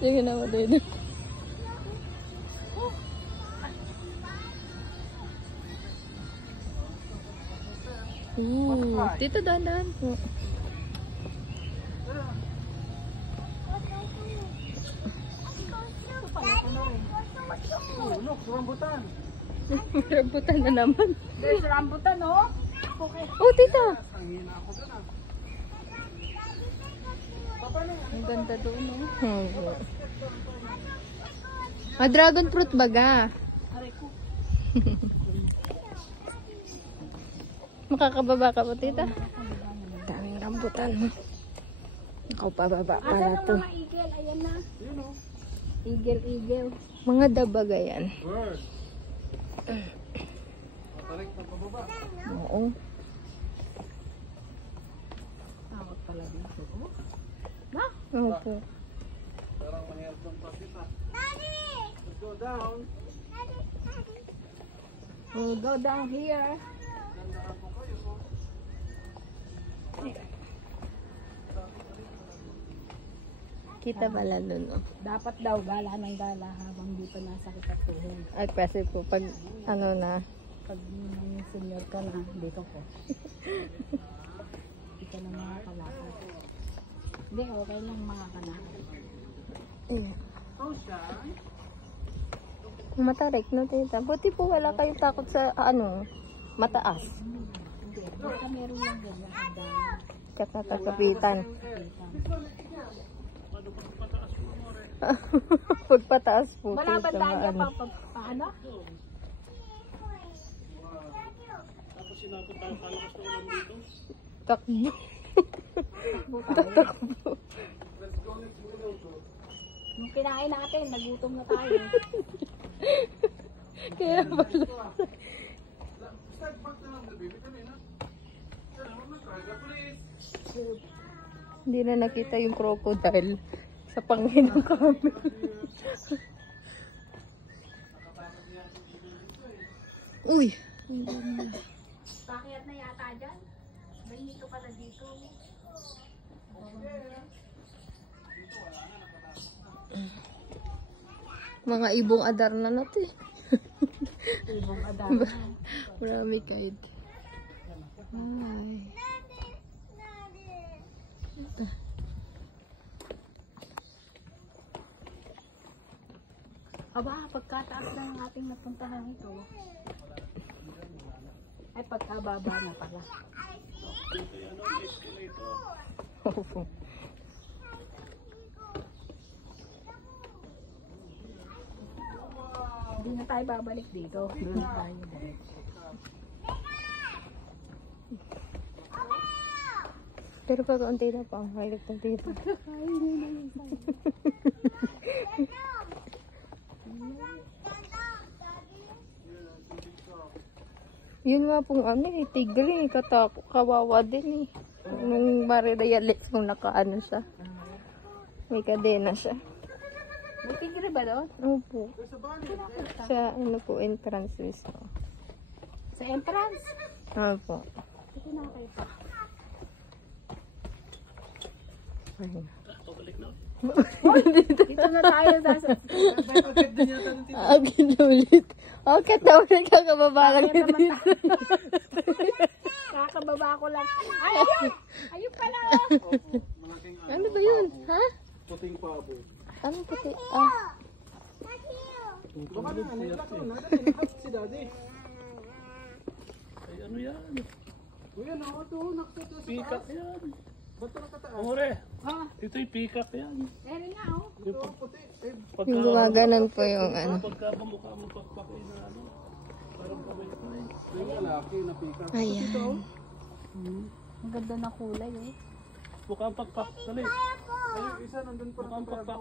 Sige na, matay. Tito, dahan-dahan po. Look, rambutan. Rambutan na naman. There's rambutan, oh. Okay. Oh, tita. Ang hina ako doon ah. Ang ganda doon, oh. Dragon fruit baga. Aray ko. Makakababa ka po, tita? Daming rambutan, oh. Ikaw pababa pala to. Mga eagle, ayan na. Yun oh. Eagle. Mga dabaga yan. Bird. Tarik na pababa. Oo. Takot pala dito. Oh. Oo po. Parang mahirap ng pakita. Let's go down. We'll go down here. Gandaan po kayo. Kita pala dun, oh. Dapat daw gala ng gala habang dito nasakit at tuhod. Ay, kasi po, pag ano na, Pag senior ka na, dito ko. Hindi ka na makakalakad. Hindi, okay lang makakalakad. Oh, siya. matarik, no, tita? Buti po wala kayo takot sa, ano, mataas. Hindi, basta meron lang ganyan. Hagdan. Tsaka kakapitan. Pagpataas po. Wala ba tita, tayo ano. paano? Tapos sinapot tayo kalakas na ulan dito. Takbo. Takbo. Nung kinain natin, nagutom na tayo. Kaya pala. Start back na lang, baby. Kami na. Sana mo na please. Hindi na nakita yung crocodile sa Panginoong kami. Uy! Pakiat na yata dyan. May hito pala dito. Mga ibong adar na natin. Ibong adama. Marami kahit. Ay. Aba, pagkataas na ang ating napuntahan ito. Ay, pagkababa na pala. Opo. Hindi na tayo babalik dito. Doon na tayo balik. Pero pag unti na pa, mahilig ng tito. Yun nga pong ano eh, tigre, kawawa din eh. Nung Maridayalis nung nakaano siya. May kadena siya. May tigre ba doon? Opo. Sa ano po, entrance mismo. Sa entrance? Opo. Ito na kayo pa. Ayun. Dito na tayo. Bakit din yata ng tito? Agad na ulit. Okay, na ulit kakababa lang Kaya dito. naman kakababa ko lang. Ay, ayun! Ayun pala! Malaking Ano ba yun? Ha? puting pabo. Anong puti? Ah. Baka na, nilak ko na. Dali, nakat si daddy. Ay, ano yan? Uy, ano ito? Nakasot na sa Pikak taas. yan. Ba't ito nakataas? Amore, Ha? ito yung pikak yan. Meron nga, oh. Ito ang puti. Eh, Yung gumaganon po yung ano. Pagka mukha mo pakpakay na ano, parang kamay-kamay. yung lalaki na pikak. Ayan. Ang ganda na kulay, eh. Mukhang pakpak. Dali. Ay, yung isa nandun pa Mukhang pakpak.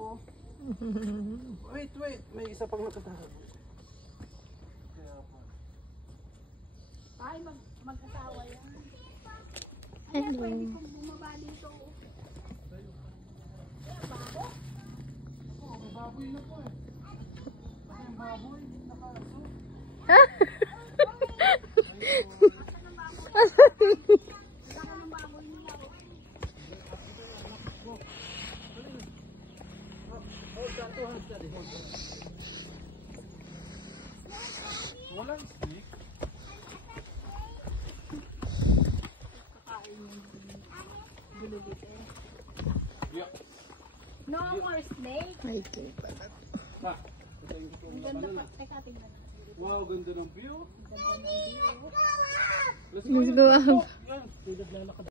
Wait. May isa pang nakataas. Ay, mag-asawa yan. Hello. Pwede kong bumaba dito. Baboy na po eh. Ay, baboy. Nakaso. Walang stick. Yeah. No more snake. Ay, king pala. Ha. Patayin ko Ang ganda pa. Teka, tingnan natin. Wow, ganda ng view. Ang ganda ng view. Let's Let's go up. Yan.